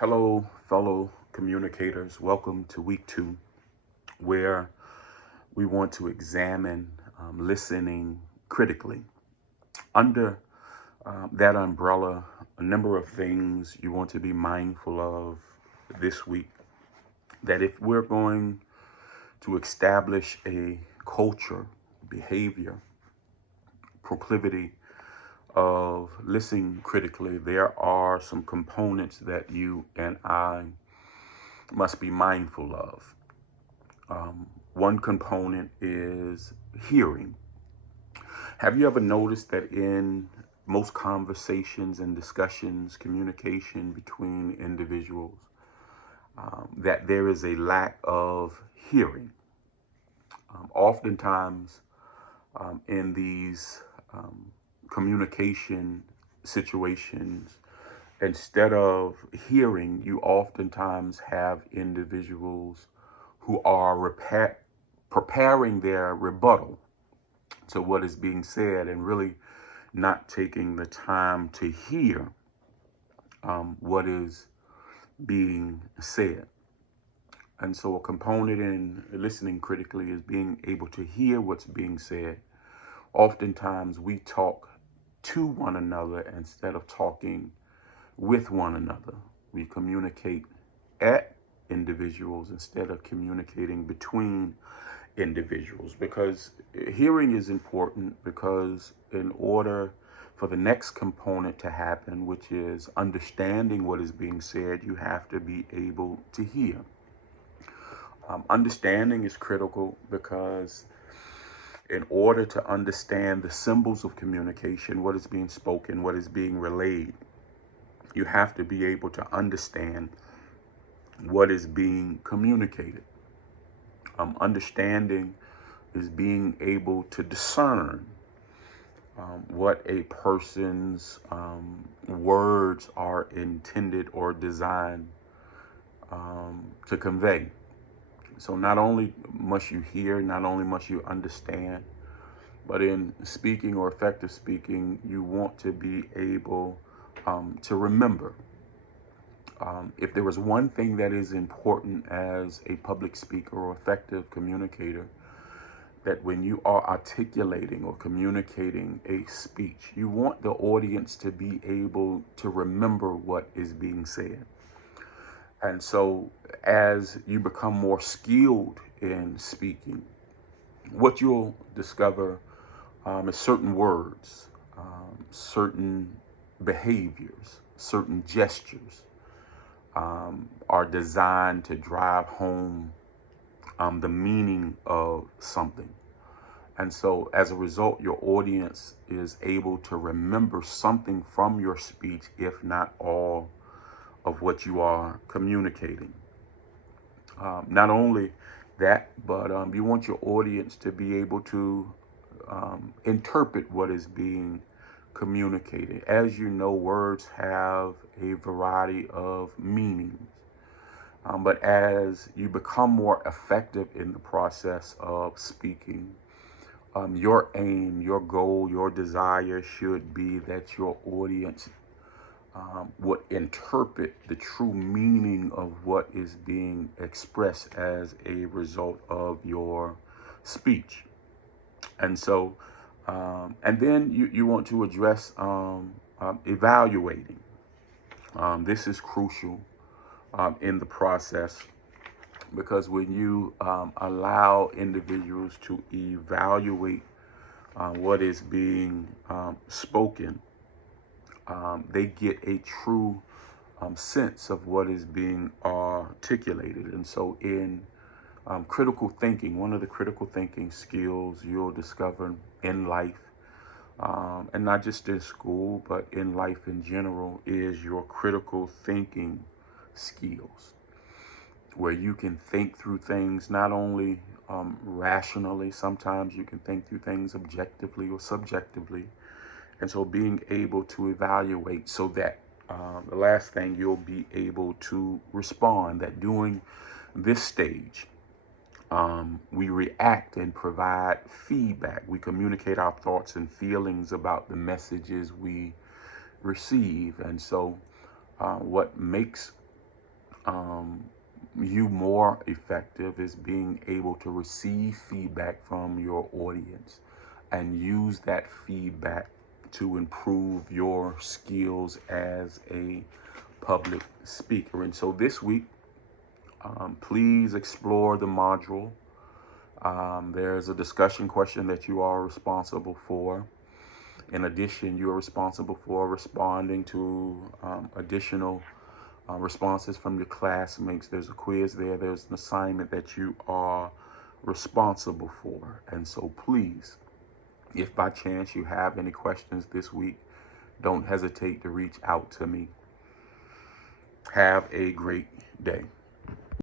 Hello, fellow communicators. Welcome to week 2, where we want to examine listening critically. Under that umbrella, a number of things you want to be mindful of this week. That if we're going to establish a culture, behavior, proclivity of listening critically, there are some components that you and I must be mindful of. One component is hearing. Have you ever noticed that in most conversations and discussions, communication between individuals, that there is a lack of hearing? Oftentimes, in these communication situations, instead of hearing, you oftentimes have individuals who are preparing their rebuttal to what is being said and really not taking the time to hear what is being said. And so, a component in listening critically is being able to hear what's being said. Oftentimes, we talk to one another instead of talking with one another. We communicate at individuals instead of communicating between individuals, because hearing is important, because in order for the next component to happen, which is understanding what is being said, you have to be able to hear. Understanding is critical because in order to understand the symbols of communication, what is being spoken, what is being relayed, you have to be able to understand what is being communicated. Understanding is being able to discern what a person's words are intended or designed to convey. So not only must you hear, not only must you understand, but in speaking or effective speaking, you want to be able to remember. If there is one thing that is important as a public speaker or effective communicator, that when you are articulating or communicating a speech, you want the audience to be able to remember what is being said. And so as you become more skilled in speaking, what you'll discover is certain words, certain behaviors, certain gestures are designed to drive home the meaning of something. And so as a result, your audience is able to remember something from your speech, if not all of what you are communicating. Not only that, but you want your audience to be able to interpret what is being communicated. As you know, words have a variety of meanings. But as you become more effective in the process of speaking, your aim, your goal, your desire should be that your audience would interpret the true meaning of what is being expressed as a result of your speech. And so, and then you want to address evaluating. This is crucial in the process, because when you allow individuals to evaluate what is being spoken, they get a true sense of what is being articulated. And so in critical thinking, one of the critical thinking skills you'll discover in life, and not just in school, but in life in general, is your critical thinking skills, where you can think through things not only rationally, sometimes you can think through things objectively or subjectively. And so being able to evaluate, so that the last thing, you'll be able to respond, that during this stage, we react and provide feedback. We communicate our thoughts and feelings about the messages we receive. And so what makes you more effective is being able to receive feedback from your audience and use that feedback to improve your skills as a public speaker. And so this week, please explore the module. There's a discussion question that you are responsible for. In addition, you are responsible for responding to additional responses from your classmates. There's a quiz there. There's an assignment that you are responsible for. And so please, if by chance you have any questions this week, don't hesitate to reach out to me. Have a great day.